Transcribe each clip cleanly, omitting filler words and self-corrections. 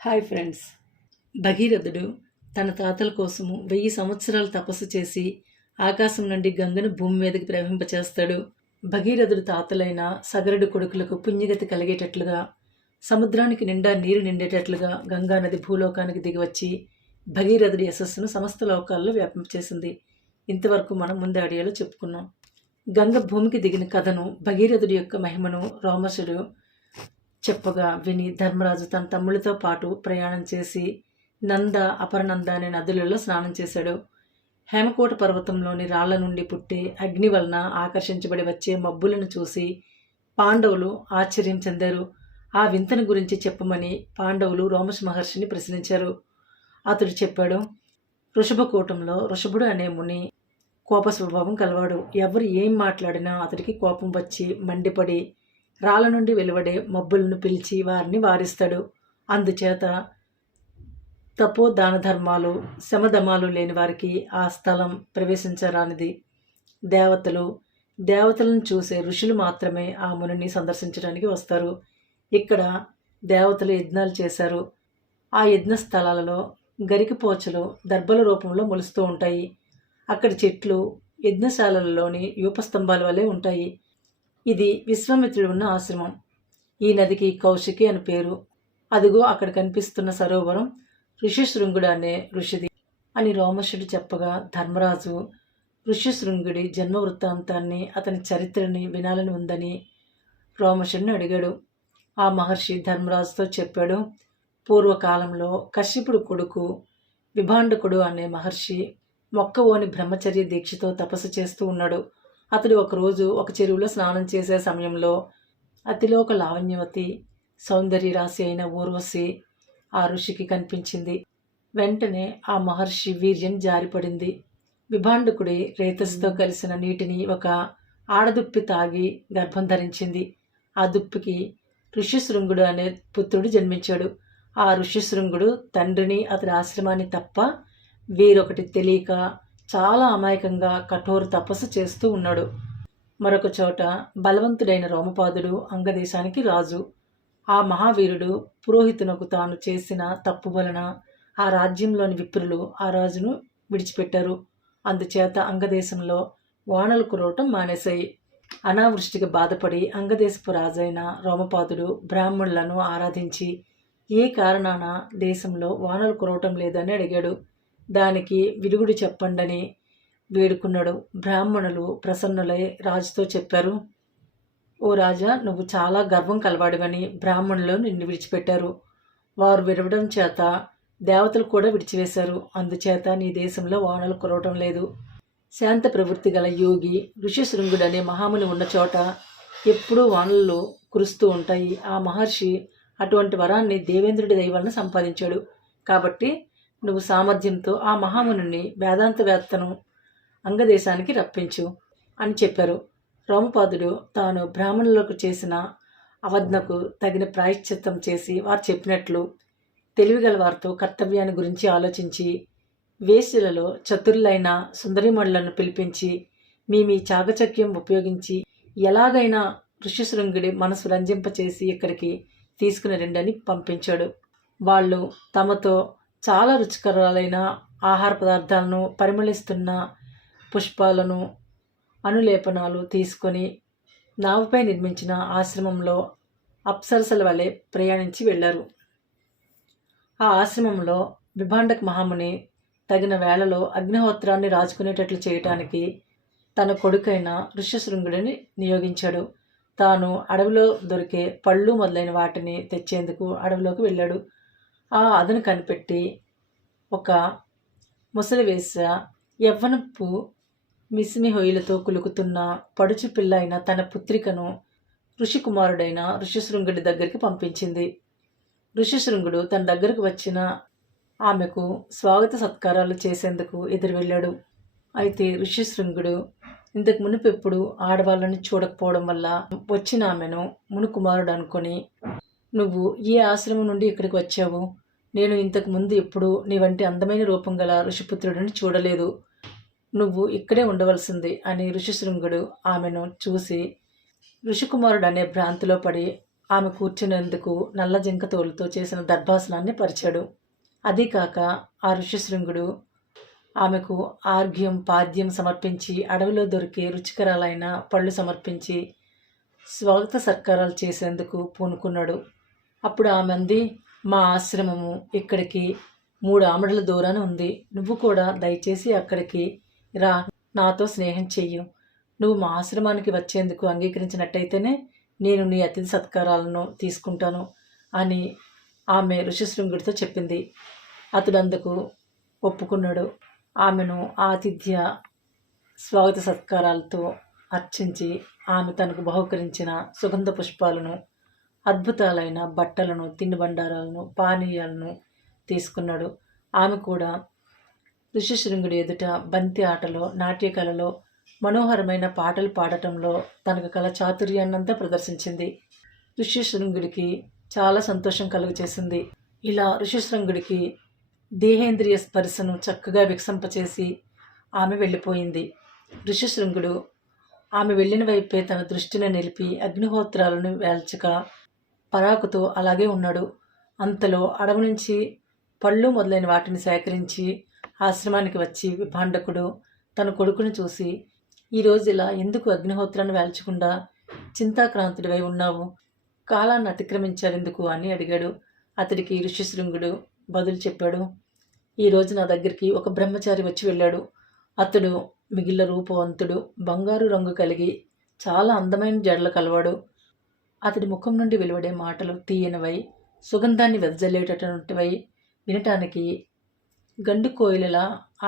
Hi friends. భగీరథుడు తన తాతల కోసము 1000 సంవత్సరాలు తపస్సు చేసి ఆకాశం నుండి గంగను భూమి మీదకి ప్రవహింపచేస్తాడు. భగీరథుడు తాతలైన సగరుడు కొడుకులకు పుణ్యగతి కలిగేటట్లుగా, సముద్రానికి నిండా నీరు నిండేటట్లుగా గంగానది భూలోకానికి దిగివచ్చి భగీరథుడి యశస్సును సమస్త లోకాల్లో వ్యాపింపచేసింది. ఇంతవరకు మనం ముందు ఆడియోలో చెప్పుకున్నాం. గంగ భూమికి దిగిన కథను, భగీరథుడి యొక్క మహిమను రోమశుడు చెప్పగా విని ధర్మరాజు తన తమ్ముళ్ళతో పాటు ప్రయాణం చేసి నంద, అపరనంద అనే నదులలో స్నానం చేశాడు. హేమకోట పర్వతంలోని రాళ్ల నుండి పుట్టే అగ్ని వలన ఆకర్షించబడి వచ్చే మబ్బులను చూసి పాండవులు ఆశ్చర్యం చెందారు. ఆ వింతను గురించి చెప్పమని పాండవులు రోమశ మహర్షిని ప్రశ్నించారు. అతడు చెప్పాడు, వృషభకూటంలో వృషభుడు అనే ముని కోప స్వభావం కలవాడు. ఎవరు ఏం మాట్లాడినా అతడికి కోపం వచ్చి మండిపడి రాళ్ళ నుండి వెలువడే మబ్బులను పిలిచి వారిని వారిస్తాడు. అందుచేత తపో దాన ధర్మాలు, శమధమాలు లేని వారికి ఆ స్థలం ప్రవేశించరానిది. దేవతలను చూసే ఋషులు మాత్రమే ఆ మునిని సందర్శించడానికి వస్తారు. ఇక్కడ దేవతలు యజ్ఞాలు చేశారు. ఆ యజ్ఞ స్థలాలలో గరికపోచలు దర్భల రూపంలో మొలుస్తూ ఉంటాయి. అక్కడి చెట్లు యజ్ఞశాలలోని యూపస్తంభాల వలె ఉంటాయి. ఇది విశ్వామిత్రుడు ఉన్న ఆశ్రమం. ఈ నదికి కౌశికి అని పేరు. అదిగో అక్కడ కనిపిస్తున్న సరోవరం ఋష్యశృంగుడు అనే ఋషిది అని రోమశుడు చెప్పగా ధర్మరాజు ఋష్యశృంగుడి జన్మ వృత్తాంతాన్ని, అతని చరిత్రని వినాలని ఉందని రోమశుడిని అడిగాడు. ఆ మహర్షి ధర్మరాజుతో చెప్పాడు, పూర్వకాలంలో కశ్యపుడు కొడుకు విభాండకుడు అనే మహర్షి మొక్కవోని బ్రహ్మచర్య దీక్షతో తపస్సు చేస్తూ ఉన్నాడు. అతడు ఒకరోజు ఒక చెరువులో స్నానం చేసే సమయంలో అతిలోక లావణ్యవతి సౌందర్య రాశి అయిన ఊర్వశి ఆ ఋషికి కనిపించింది. వెంటనే ఆ మహర్షి వీర్యం జారిపడింది. విభాండకుడి రేతస్సుతో కలిసిన నీటిని ఒక ఆడదుప్పి తాగి గర్భం ధరించింది. ఆ దుప్పికి ఋష్యశృంగుడు అనే పుత్రుడు జన్మించాడు. ఆ ఋష్యశృంగుడు తండ్రిని, అతడి ఆశ్రమాన్ని తప్ప వీరొకటి తెలియక చాలా అమాయకంగా కఠోర తపస్సు చేస్తూ ఉన్నాడు. మరొక చోట బలవంతుడైన రోమపాదుడు అంగదేశానికి రాజు. ఆ మహావీరుడు పురోహితునకు తాను చేసిన తప్పు వలన ఆ రాజ్యంలోని విప్రులు ఆ రాజును విడిచిపెట్టారు. అందుచేత అంగదేశంలో వానలు కురవటం మానేశాయి. అనావృష్టికి బాధపడి అంగదేశపు రాజైన రోమపాదుడు బ్రాహ్మణులను ఆరాధించి ఏ కారణాన దేశంలో వానలు కురవటం లేదని అడిగాడు. దానికి విరుగుడు చెప్పండని వేడుకున్నాడు. బ్రాహ్మణులు ప్రసన్నులై రాజుతో చెప్పారు, ఓ రాజా, నువ్వు చాలా గర్వం కలవాడివని బ్రాహ్మణులు నిన్ను విడిచిపెట్టారు. వారు విడవడం చేత దేవతలు కూడా విడిచివేశారు. అందుచేత నీ దేశంలో వానలు కురవటం లేదు. శాంత ప్రవృత్తి గల యోగి ఋష్యశృంగుడు అనే మహాముని ఉన్న చోట ఎప్పుడూ వానలు కురుస్తూ ఉంటాయి. ఆ మహర్షి అటువంటి వరాన్ని దేవేంద్రుడి దయ వలన సంపాదించాడు. కాబట్టి నువ్వు సామర్థ్యంతో ఆ మహాముని వేదాంతవేత్తను అంగదేశానికి రప్పించు అని చెప్పారు. రోమపాదుడు తాను బ్రాహ్మణులకు చేసిన అవజ్ఞకు తగిన ప్రాయశ్చిత్తం చేసి వారు చెప్పినట్లు తెలివిగల వారితో కర్తవ్యాన్ని గురించి ఆలోచించి వేశ్యలలో చతురులైన సుందరిమణులను పిలిపించి మీ చాకచక్యం ఉపయోగించి ఎలాగైనా ఋష్యశృంగుడి మనసు రంజింపచేసి ఇక్కడికి తీసుకుని రండని పంపించాడు. వాళ్ళు తమతో చాలా రుచికరాలైన ఆహార పదార్థాలను, పరిమళిస్తున్న పుష్పాలను, అనులేపనాలు తీసుకొని నావుపై నిర్మించిన ఆశ్రమంలో అప్సరసల వలె ప్రయాణించి వెళ్ళారు. ఆ ఆశ్రమంలో విభాండక మహాముని తగిన వేళలో అగ్నిహోత్రాన్ని రాజుకునేటట్లు చేయటానికి తన కొడుకైన ఋష్యశృంగుడిని నియోగించాడు. తాను అడవిలో దొరికే పళ్ళు మొదలైన వాటిని తెచ్చేందుకు అడవిలోకి వెళ్ళాడు. ఆ అదను కనిపెట్టి ఒక ముసలి వేశ్య యవ్వనపు మిసిమి హొయ్యలతో కులుకుతున్న పడుచు పిల్ల అయిన తన పుత్రికను ఋషికుమారుడైన ఋష్యశృంగుడి దగ్గరికి పంపించింది. ఋష్యశృంగుడు తన దగ్గరకు వచ్చిన ఆమెకు స్వాగత సత్కారాలు చేసేందుకు ఎదురు వెళ్ళాడు. అయితే ఋష్యశృంగుడు ఇంతకు మునుపు ఎప్పుడు ఆడవాళ్ళని చూడకపోవడం వల్ల వచ్చిన ఆమెను మునుకుమారుడు అనుకొని, నువ్వు ఏ ఆశ్రమం నుండి ఇక్కడికి వచ్చావు? నేను ఇంతకు ముందు ఎప్పుడు నీ వంటి అందమైన రూపం గల ఋషిపుత్రుడిని చూడలేదు. నువ్వు ఇక్కడే ఉండవలసింది అని ఋష్యశృంగుడు ఆమెను చూసి ఋషికుమారుడు అనే భ్రాంతిలో పడి ఆమె కూర్చునేందుకు నల్ల జింక తోలుతో చేసిన దర్భాసనాన్ని పరిచాడు. అదీ కాక ఆ ఋషిశృంగుడు ఆమెకు ఆర్ఘ్యం పాద్యం సమర్పించి అడవిలో దొరికే రుచికరాలైన పళ్ళు సమర్పించి స్వాగత సత్కారాలు చేసేందుకు పూనుకున్నాడు. అప్పుడు ఆమె అంది, మా ఆశ్రమము ఇక్కడికి 3 ఆమడల దూరాన ఉంది. నువ్వు కూడా దయచేసి అక్కడికి రా, నాతో స్నేహం చెయ్యు. నువ్వు మా ఆశ్రమానికి వచ్చేందుకు అంగీకరించినట్టయితేనే నేను నీ అతిథి సత్కారాలను తీసుకుంటాను అని ఆమె ఋషిశృంగుడితో చెప్పింది. అతడు అందుకు ఒప్పుకున్నాడు. ఆమెను ఆతిథ్య స్వాగత సత్కారాలతో అర్చించి ఆమె తనకు బహుకరించిన సుగంధ పుష్పాలను, అద్భుతాలైన బట్టలను, తిండిబండారాలను, పానీయాలను తీసుకున్నాడు. ఆమె కూడా ఋషిశృంగుడి ఎదుట బంతి ఆటలో, నాట్యకళలో, మనోహరమైన పాటలు పాడటంలో తనకు కల చాతుర్యాన్నంతా ప్రదర్శించింది. ఋషిశృంగుడికి చాలా సంతోషం కలుగచేసింది. ఇలా ఋషిశృంగుడికి దేహేంద్రియ స్పర్శను చక్కగా వికసింపచేసి ఆమె వెళ్ళిపోయింది. ఋషిశృంగుడు ఆమె వెళ్ళిన వైపే తన దృష్టిని నిలిపి అగ్నిహోత్రాలను వేల్చక పరాకుతో అలాగే ఉన్నాడు. అంతలో అడవి నుంచి పళ్ళు మొదలైన వాటిని సేకరించి ఆశ్రమానికి వచ్చి విభాండకుడు తన కొడుకుని చూసి, ఈరోజు ఇలా ఎందుకు అగ్నిహోత్రాన్ని వేల్చకుండా చింతాక్రాంతుడివై ఉన్నావు? కాలాన్ని అతిక్రమించారెందుకు అని అడిగాడు. అతడికి ఋషిశృంగుడు బదులు చెప్పాడు, ఈరోజు నా దగ్గరికి ఒక బ్రహ్మచారి వచ్చి వెళ్ళాడు. అతడు మిగిలిన రూపవంతుడు, బంగారు రంగు కలిగి చాలా అందమైన జడలు కలవాడు. అతడి ముఖం నుండి వెలువడే మాటలు తీయనివై, సుగంధాన్ని వెదజల్లేటటువంటివై, వినటానికి గండు కోయిలల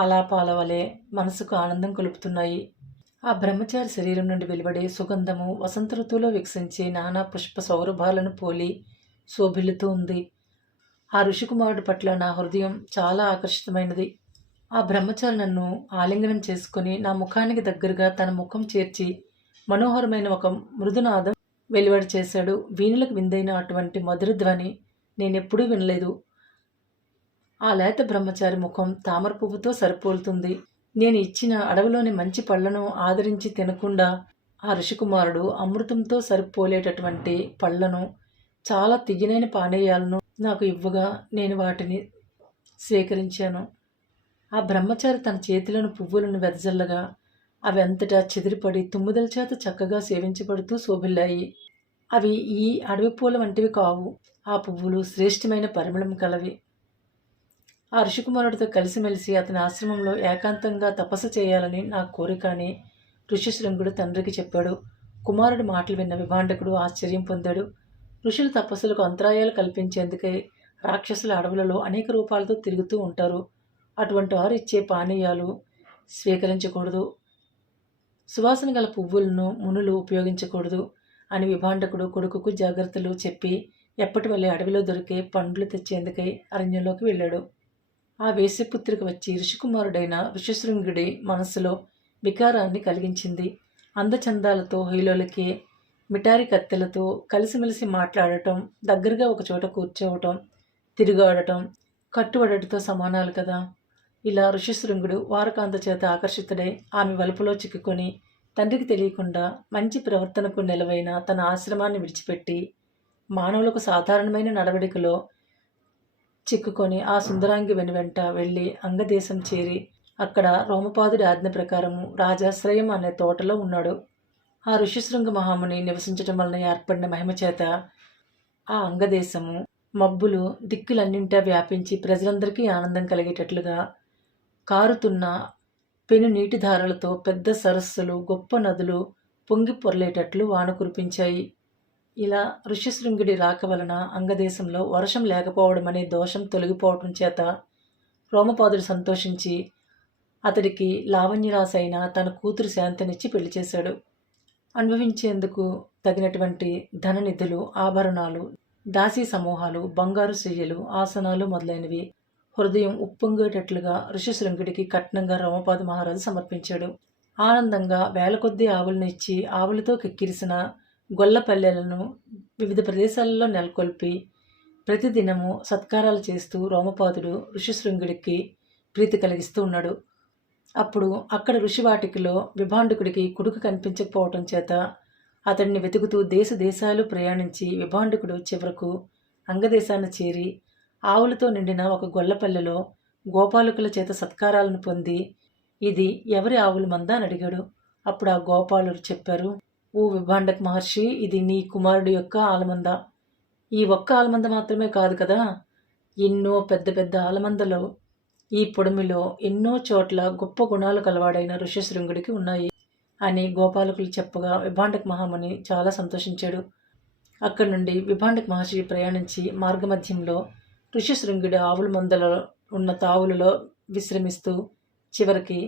ఆలాపాల వలె మనసుకు ఆనందం కలుపుతున్నాయి. ఆ బ్రహ్మచారి శరీరం నుండి వెలువడే సుగంధము వసంత ఋతువులో వికసించే నానా పుష్ప సౌరభాలను పోలి శోభిల్లుతూ ఉంది. ఆ ఋషికుమారుడి పట్ల నా హృదయం చాలా ఆకర్షితమైనది. ఆ బ్రహ్మచారి నన్ను ఆలింగనం చేసుకుని నా ముఖానికి దగ్గరగా తన ముఖం చేర్చి మనోహరమైన ఒక మృదునాదం వెలువడి చేశాడు. వీణులకు విందైన అటువంటి మధుర ధ్వని నేనెప్పుడూ వినలేదు. ఆ లేత బ్రహ్మచారి ముఖం తామర పువ్వుతో సరిపోలుతుంది. నేను ఇచ్చిన అడవిలోని మంచి పళ్లను ఆదరించి తినకుండా ఆ ఋషికుమారుడు అమృతంతో సరిపోలేటటువంటి పళ్లను, చాలా తియ్యనైన పానీయాలను నాకు ఇవ్వగా నేను వాటిని స్వీకరించాను. ఆ బ్రహ్మచారి తన చేతిలోని పువ్వులను వెదజల్లగా అవి అంతటా చెదిరిపడి తుమ్ముదల చేత చక్కగా సేవించబడుతూ శోభిల్లాయి. అవి ఈ అడవి పూల వంటివి కావు. ఆ పువ్వులు శ్రేష్టమైన పరిమళం కలవి. ఆ ఋషికుమారుడితో కలిసిమెలిసి అతని ఆశ్రమంలో ఏకాంతంగా తపస్సు చేయాలని నా కోరిక అని ఋషిశృంగుడు తండ్రికి చెప్పాడు. కుమారుడి మాటలు విన్న విభాండకుడు ఆశ్చర్యం పొందాడు. ఋషులు తపస్సులకు అంతరాయాలు కల్పించేందుకై రాక్షసుల అడవులలో అనేక రూపాలతో తిరుగుతూ ఉంటారు. అటువంటి వారు ఇచ్చే పానీయాలు స్వీకరించకూడదు. సువాసన గల పువ్వులను మునులు ఉపయోగించకూడదు అని విభాండకుడు కొడుకుకు జాగ్రత్తలు చెప్పి ఎప్పటి వల్లే అడవిలో దొరికే పండ్లు తెచ్చేందుకై అరణ్యంలోకి వెళ్ళాడు. ఆ వేశ్యపుత్రిక వచ్చి ఋషికుమారుడైన ఋషిశృంగుడి మనస్సులో వికారాన్ని కలిగించింది. అందచందాలతో హీలోలకి మిఠారి కత్తెలతో కలిసిమెలిసి మాట్లాడటం, దగ్గరగా ఒకచోట కూర్చోవటం, తిరుగాడటం కట్టుబడటంతో సమానాలు కదా. ఇలా ఋషిశృంగుడు వారకాంత చేత ఆకర్షితుడై ఆమె వలుపులో చిక్కుకొని తండ్రికి తెలియకుండా మంచి ప్రవర్తనకు నిలవైన తన ఆశ్రమాన్ని విడిచిపెట్టి మానవులకు సాధారణమైన నడవడికలో చిక్కుకొని ఆ సుందరాంగి వెనువెంట వెళ్ళి అంగదేశం చేరి అక్కడ రోమపాదుడి ఆజ్ఞ ప్రకారము రాజాశ్రయం అనే తోటలో ఉన్నాడు. ఆ ఋషిశృంగ మహాముని నివసించటం వలన ఏర్పడిన మహిమ చేత ఆ అంగదేశము మబ్బులు దిక్కులన్నింటా వ్యాపించి ప్రజలందరికీ ఆనందం కలిగేటట్లుగా కారుతున్న పెను నీటిధారలతో పెద్ద సరస్సులు, గొప్ప నదులు పొంగి పొరలేటట్లు వాన కురిపించాయి. ఇలా ఋషిశృంగుడి రాక వలన అంగదేశంలో వర్షం లేకపోవడం అనే దోషం తొలగిపోవటం చేత రోమపాదుడు సంతోషించి అతడికి లావణ్యరాసైన తన కూతురు శాంతినిచ్చి పెళ్లి చేశాడు. అనుభవించేందుకు తగినటువంటి ధననిధులు, ఆభరణాలు, దాసీ సమూహాలు, బంగారు శయ్యలు, ఆసనాలు మొదలైనవి హృదయం ఉప్పొంగేటట్లుగా ఋషిశృంగుడికి కట్నంగా రోమపాదు మహారాజు సమర్పించాడు. ఆనందంగా వేల కొద్దీ ఆవులను ఇచ్చి ఆవులతో కెక్కిరిసిన గొల్లపల్లెలను వివిధ ప్రదేశాలలో నెలకొల్పి ప్రతిదినము సత్కారాలు చేస్తూ రోమపాదుడు ఋషిశృంగుడికి ప్రీతి కలిగిస్తూ ఉన్నాడు. అప్పుడు అక్కడ ఋషివాటికలో విభాండకుడికి కొడుకు కనిపించకపోవటం చేత అతడిని వెతుకుతూ దేశ దేశాలు ప్రయాణించి విభాండకుడు చివరకు అంగదేశాన్ని చేరి ఆవులతో నిండిన ఒక గొల్లపల్లెలో గోపాలకుల చేత సత్కారాలను పొంది ఇది ఎవరి ఆవుల మంద అని అడిగాడు. అప్పుడు ఆ గోపాలుడు చెప్పారు, ఓ విభాండక మహర్షి, ఇది నీ కుమారుడి యొక్క ఆలమంద. ఈ ఒక్క ఆలమంద మాత్రమే కాదు కదా, ఎన్నో పెద్ద పెద్ద ఆలమందలో ఈ పొడమిలో ఎన్నో చోట్ల గొప్ప గుణాలు కలవాడైన ఋష్యశృంగుడికి ఉన్నాయి అని గోపాలకులు చెప్పగా విభాండక మహాముని చాలా సంతోషించాడు. అక్కడి నుండి విభాండక మహర్షి ప్రయాణించి మార్గమధ్యంలో ఋష్యశృంగుడి ఆవుల మందలో ఉన్న తావులలో విశ్రమిస్తూ చివరికి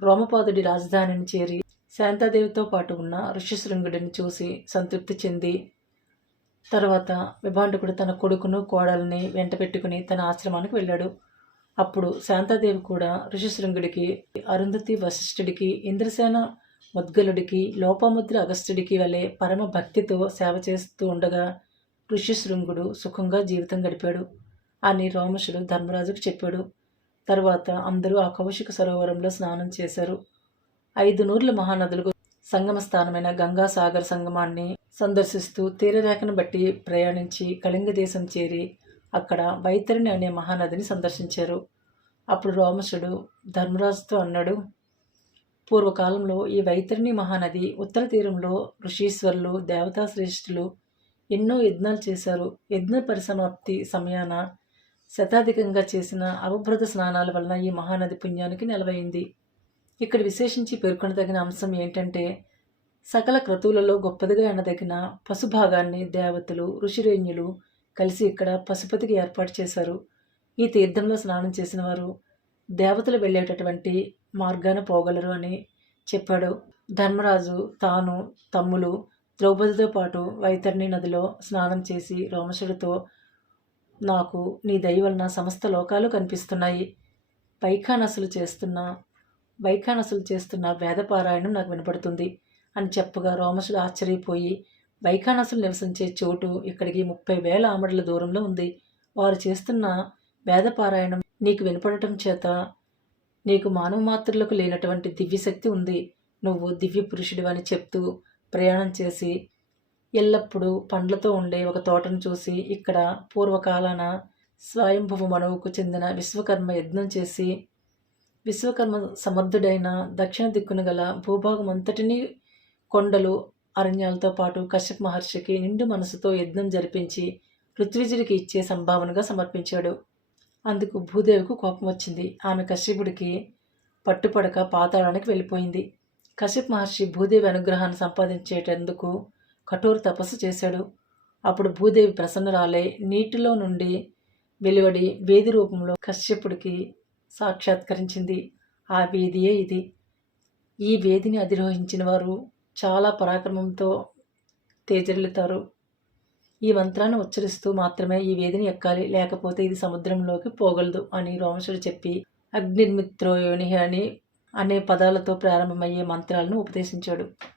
రోమపాదుడి రాజధానిని చేరి శాంతాదేవితో పాటు ఉన్న ఋష్యశృంగుడిని చూసి సంతృప్తి చెంది తర్వాత విభాండకుడు తన కొడుకును కోడల్ని వెంట పెట్టుకుని తన ఆశ్రమానికి వెళ్ళాడు. అప్పుడు శాంతాదేవి కూడా ఋషిశృంగుడికి, అరుంధతి వశిష్ఠుడికి, ఇంద్రసేన ముద్గలుడికి, లోపముద్ర అగస్త్యుడికి వలె పరమ భక్తితో సేవ చేస్తూ ఉండగా ఋష్యశృంగుడు సుఖంగా జీవితం గడిపాడు అని రోమశుడు ధర్మరాజుకు చెప్పాడు. తరువాత అందరూ ఆ కౌశిక సరోవరంలో స్నానం చేశారు. 5 నూర్ల మహానదులకు సంగమ స్థానమైన గంగాసాగర్ సంగమాన్ని సందర్శిస్తూ తీరరేఖను బట్టి ప్రయాణించి కళింగ దేశం చేరి అక్కడ వైతరిణి అనే మహానదిని సందర్శించారు. అప్పుడు రోమశుడు ధర్మరాజుతో అన్నాడు, పూర్వకాలంలో ఈ వైతరిణి మహానది ఉత్తర తీరంలో ఋషీశ్వరులు, దేవతాశ్రేష్ఠులు ఎన్నో యజ్ఞాలు చేశారు. యజ్ఞ పరిసమాప్తి సమయాన శతాధికంగా చేసిన అవభృత స్నానాల వలన ఈ మహానది పుణ్యానికి నెలవైంది. ఇక్కడ విశేషించి పేర్కొనదగిన అంశం ఏంటంటే, సకల క్రతువులలో గొప్పదిగా ఎనదగిన పశుభాగాన్ని దేవతలు, ఋషిరేణ్యులు కలిసి ఇక్కడ పశుపతికి ఏర్పాటు చేశారు. ఈ తీర్థంలో స్నానం చేసిన వారు దేవతలు వెళ్ళేటటువంటి మార్గాన పోగలరు అని చెప్పాడు. ధర్మరాజు తాను, తమ్ములు ద్రౌపదితో పాటు వైతరణి నదిలో స్నానం చేసి రోమశుడితో, నాకు నీ దయ వలన సమస్త లోకాలు కనిపిస్తున్నాయి. వైఖానసులు చేస్తున్న వేదపారాయణం నాకు వినపడుతుంది అని చెప్పగా రోమశుడు ఆశ్చర్యపోయి, వైఖానసులు నివసించే చోటు ఇక్కడికి 30,000 ఆమడల దూరంలో ఉంది. వారు చేస్తున్న వేదపారాయణం నీకు వినపడటం చేత నీకు మానవ మాత్రులకు లేనటువంటి దివ్యశక్తి ఉంది. నువ్వు దివ్య పురుషుడు అని చెప్తూ ప్రయాణం చేసి ఎల్లప్పుడూ పండ్లతో ఉండే ఒక తోటను చూసి ఇక్కడ పూర్వకాలాన స్వయంభువ మనువుకు చెందిన విశ్వకర్మ యజ్ఞం చేసి విశ్వకర్మ సమర్థుడైన దక్షిణ దిక్కున గల భూభాగం అంతటినీ కొండలు, అరణ్యాలతో పాటు కశ్యప మహర్షికి నిండు మనసుతో యజ్ఞం జరిపించి ఋత్విజుడికి ఇచ్చే సంభావనగా సమర్పించాడు. అందుకు భూదేవికి కోపం వచ్చింది. ఆమె కశ్యపుడికి పట్టుపడక పాతాళానికి వెళ్ళిపోయింది. కశ్యప మహర్షి భూదేవి అనుగ్రహాన్ని సంపాదించేటందుకు కఠోర తపస్సు చేశాడు. అప్పుడు భూదేవి ప్రసన్నరాలై నీటిలో నుండి వెలువడి వేది రూపంలో కశ్యపుడికి సాక్షాత్కరించింది. ఆ వేదియే ఇది. ఈ వేదిని అధిరోహించిన వారు చాలా పరాక్రమంతో తేజరిల్లుతారు. ఈ మంత్రాన్ని ఉచ్చరిస్తూ మాత్రమే ఈ వేదిని ఎక్కాలి, లేకపోతే ఇది సముద్రంలోకి పోగలదు అని రోమశుడు చెప్పి అగ్నిర్మిత్రో యోని అనే పదాలతో ప్రారంభమయ్యే మంత్రాలను ఉపదేశించాడు.